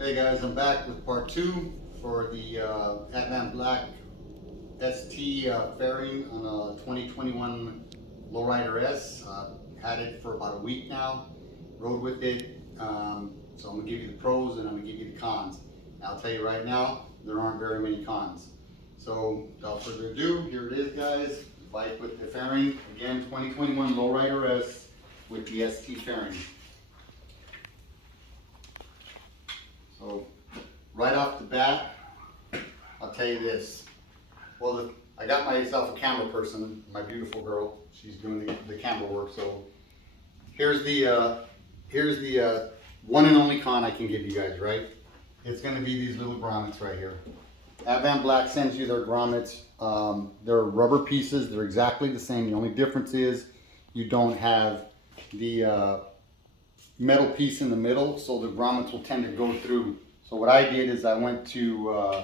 Hey guys, I'm back with part 2 for the AdvanBlack ST fairing on a 2021 Lowrider S. Had it for about a week now, rode with it. So I'm going to give you the pros and I'm going to give you the cons. And I'll tell you right now, there aren't very many cons. So without further ado, here it is guys, bike with the fairing. Again, 2021 Lowrider S with the ST fairing. So right off the bat, I'll tell you this. Well, I got myself a camera person, my beautiful girl. She's doing the camera work. So here's the one and only con I can give you guys, right? It's going to be these little grommets right here. AdvanBlack sends you their grommets. They're rubber pieces. They're exactly the same. The only difference is you don't have the metal piece in the middle, so the grommets will tend to go through. So what I did is I went to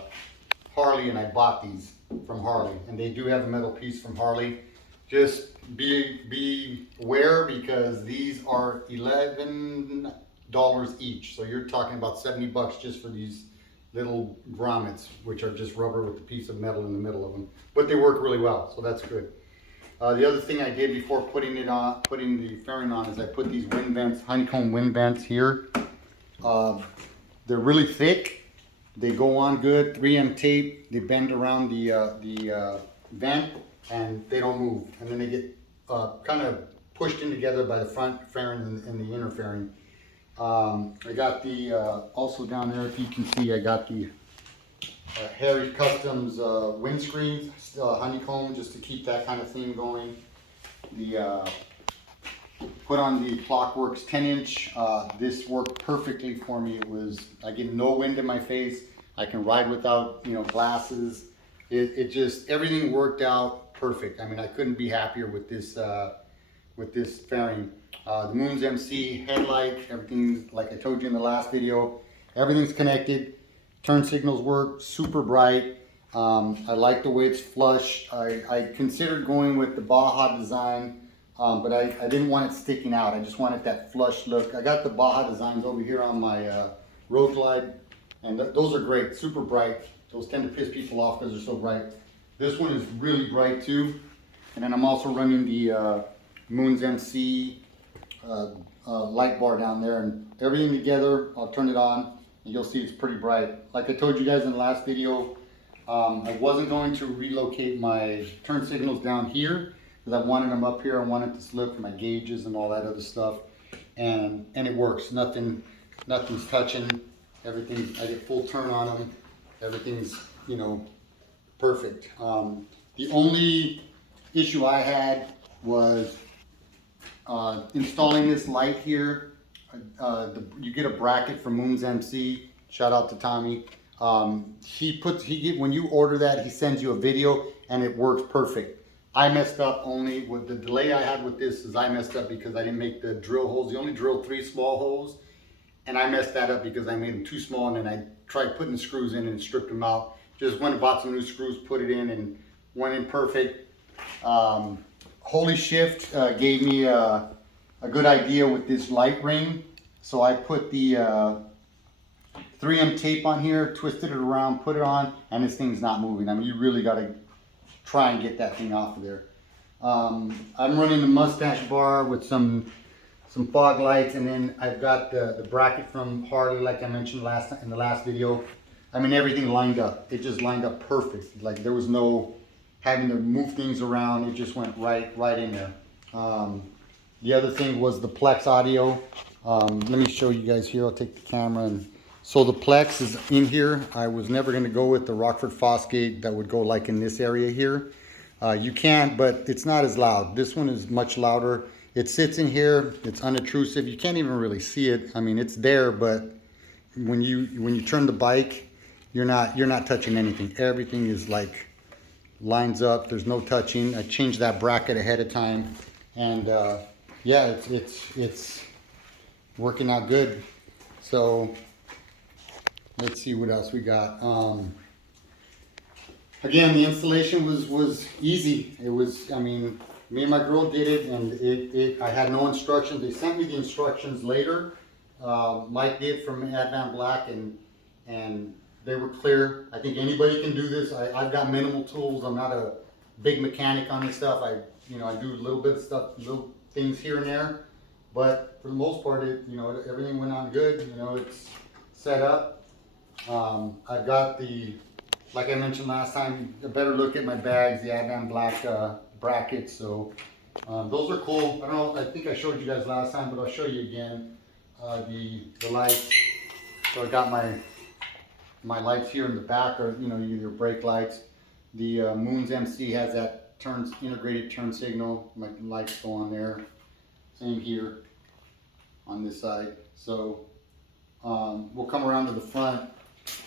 Harley and I bought these from Harley, and they do have a metal piece from Harley. Just be aware because these are $11 each, so you're talking about 70 bucks just for these little grommets, which are just rubber with a piece of metal in the middle of them, but they work really well, so that's good. The other thing I did before putting the fairing on is I put these wind vents, honeycomb wind vents here. They're really thick. They go on good. 3M tape. They bend around the vent and they don't move. And then they get kind of pushed in together by the front fairing and the inner fairing. I got the also down there, if you can see, I got the Harry Customs windscreens, honeycomb, just to keep that kind of theme going. The put on the Clockworks 10-inch. This worked perfectly for me. I get no wind in my face. I can ride without glasses. It just, everything worked out perfect. I mean, I couldn't be happier with this fairing. The Moon's MC headlight, everything's like I told you in the last video. Everything's connected. Turn signals work, super bright. I like the way it's flush. I considered going with the Baja design, but I didn't want it sticking out. I just wanted that flush look. I got the Baja designs over here on my Road Glide, and those are great, super bright. Those tend to piss people off because they're so bright. This one is really bright too. And then I'm also running the Moon's MC light bar down there, and everything together, I'll turn it on. You'll see it's pretty bright. Like I told you guys in the last video, I wasn't going to relocate my turn signals down here because I wanted them up here. I wanted this look for my gauges and all that other stuff, and it works. Nothing's touching. Everything, I get full turn on them. Everything's perfect. The only issue I had was installing this light here. You get a bracket from Moon's MC. Shout out to Tommy. When you order that, he sends you a video and it works perfect. I messed up only with the delay I had with this. I messed up because I didn't make the drill holes. You only drilled 3 small holes, and I messed that up because I made them too small, and then I tried putting the screws in and stripped them out. Just went and bought some new screws, put it in, and went in perfect. Holy Shift gave me a good idea with this light ring. So I put the 3M tape on here, twisted it around, put it on, and this thing's not moving. I mean, you really got to try and get that thing off of there. I'm running the mustache bar with some fog lights, and then I've got the bracket from Harley, like I mentioned in the last video. I mean, everything lined up. It just lined up perfect. Like there was no having to move things around. It just went right in there. The other thing was the Plex audio. Let me show you guys here. I'll take the camera. And so the Plex is in here. I was never going to go with the Rockford Fosgate that would go like in this area here. You can, but it's not as loud. This one is much louder. It sits in here. It's unobtrusive. You can't even really see it. I mean, it's there, but when you turn the bike, you're not touching anything. Everything is like lines up. There's no touching. I changed that bracket ahead of time, and yeah, it's working out good. So let's see what else we got. Again, the installation was easy. It was, I mean, me and my girl did it, and I had no instructions. They sent me the instructions later, Mike did from AdvanBlack, and they were clear. I think anybody can do this. I've got minimal tools. I'm not a big mechanic on this stuff. I do a little bit of stuff, little things here and there, but for the most part, everything went on good. It's set up. I've got like I mentioned last time, a better look at my bags, the AdvanBlack brackets. So those are cool. I don't know, I think I showed you guys last time, but I'll show you again. The lights. So I got my lights here in the back, or either brake lights. The Moons MC has that integrated turn signal. My lights go on there. Same here on this side. So we'll come around to the front,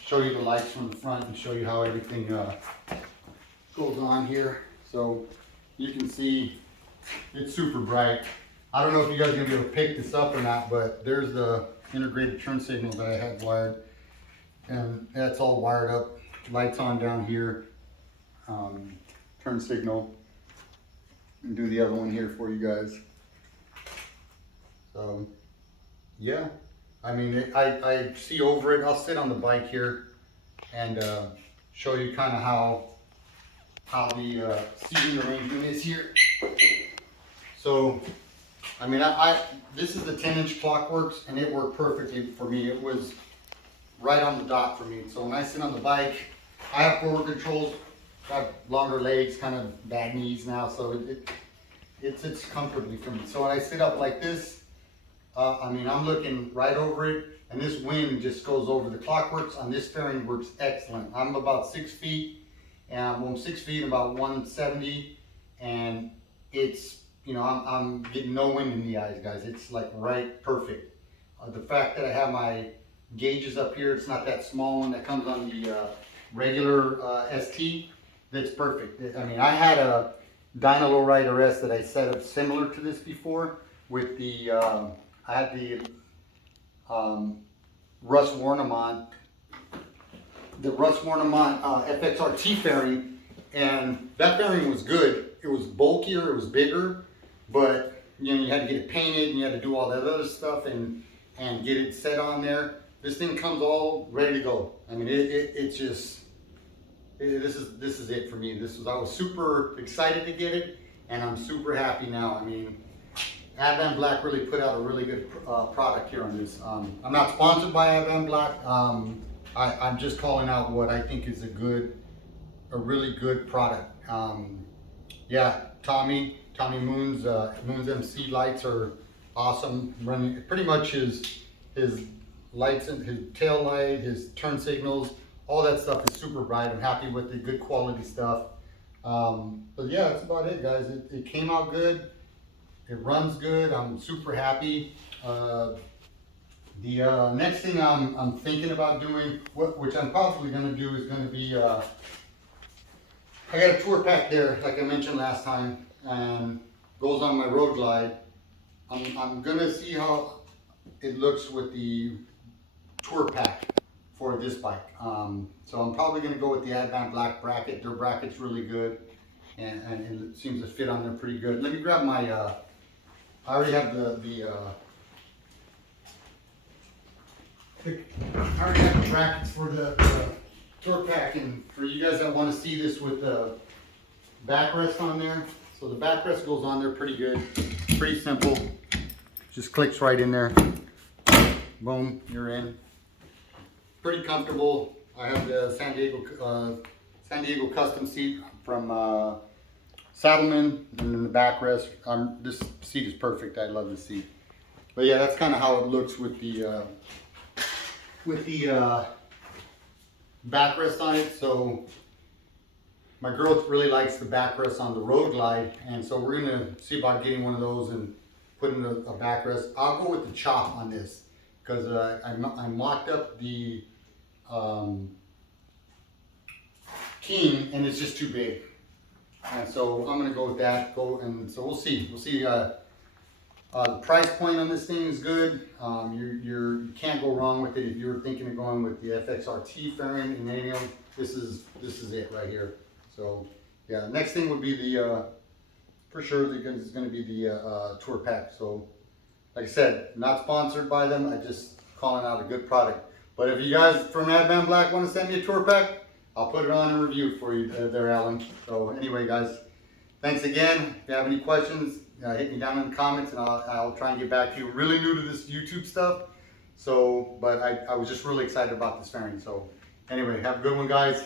show you the lights from the front, and show you how everything goes on here. So you can see it's super bright. I don't know if you guys are gonna be able to pick this up or not, but there's the integrated turn signal that I had wired, and that's all wired up. Lights on down here, turn signal, and do the other one here for you guys. So yeah, I mean, I see over it. I'll sit on the bike here and show you kind of how the seating arrangement is here. So I mean, this is the 10-inch Clockworks, and it worked perfectly for me. It was right on the dot for me. So when I sit on the bike, I have forward controls, got longer legs, kind of bad knees now, so it sits comfortably for me. So when I sit up like this, I mean, I'm looking right over it, and this wind just goes over the Clockworks on this fairing. Works excellent. I'm about 6 feet, and I'm 6 feet, about 170, and it's, I'm getting no wind in the eyes, guys. It's like right perfect. The fact that I have my gauges up here, it's not that small one that comes on the regular ST, that's perfect. I mean, I had a Dynalo Rider S that I set up similar to this before with the, I had the Russ Warnemont FXRT fairing, and that fairing was good. It was bulkier, it was bigger, but you had to get it painted, and you had to do all that other stuff and get it set on there. This thing comes all ready to go. I mean, it's just, this is it for me. I was super excited to get it, and I'm super happy now. I mean, AdvanBlack really put out a really good product here on this. I'm not sponsored by AdvanBlack. I'm just calling out what I think is a really good product. Yeah, Tommy Moon's MC lights are awesome. Running pretty much his lights and his tail light, his turn signals, all that stuff is super bright. I'm happy with the good quality stuff. But yeah, that's about it, guys. It came out good. It runs good. I'm super happy. The next thing I'm thinking about doing, which I'm probably going to do, is going to be, I got a tour pack there, like I mentioned last time, and goes on my road glide. I'm going to see how it looks with the tour pack for this bike. So I'm probably going to go with the AdvanBlack bracket. Their bracket's really good, and it seems to fit on there pretty good. Let me grab my, I already have the brackets for the tour pack, and for you guys that want to see this with the backrest on there. So the backrest goes on there pretty good, pretty simple. Just clicks right in there. Boom, you're in. Pretty comfortable. I have the San Diego custom seat from Saddlemen, and then the backrest. This seat is perfect. I love this seat. But yeah, that's kind of how it looks with the backrest on it. So my girl really likes the backrest on the Road Glide, and so we're gonna see about getting one of those and putting a backrest. I'll go with the chop on this because I mocked up the King, and it's just too big, and so I'm gonna go with that. So we'll see. The price point on this thing is good. You can't go wrong with it if you're thinking of going with the FXRT fairing and any of them. This is it right here. So yeah, next thing would be the for sure it's going to be the tour pack. So like I said, not sponsored by them. I just calling out a good product. But if you guys from AdvanBlack want to send me a tour pack, I'll put it on and review for you there, Alan. So anyway, guys, thanks again. If you have any questions, hit me down in the comments and I'll try and get back to you. Really new to this YouTube stuff. So, but I was just really excited about this fairing. So anyway, have a good one, guys.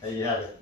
There you have it.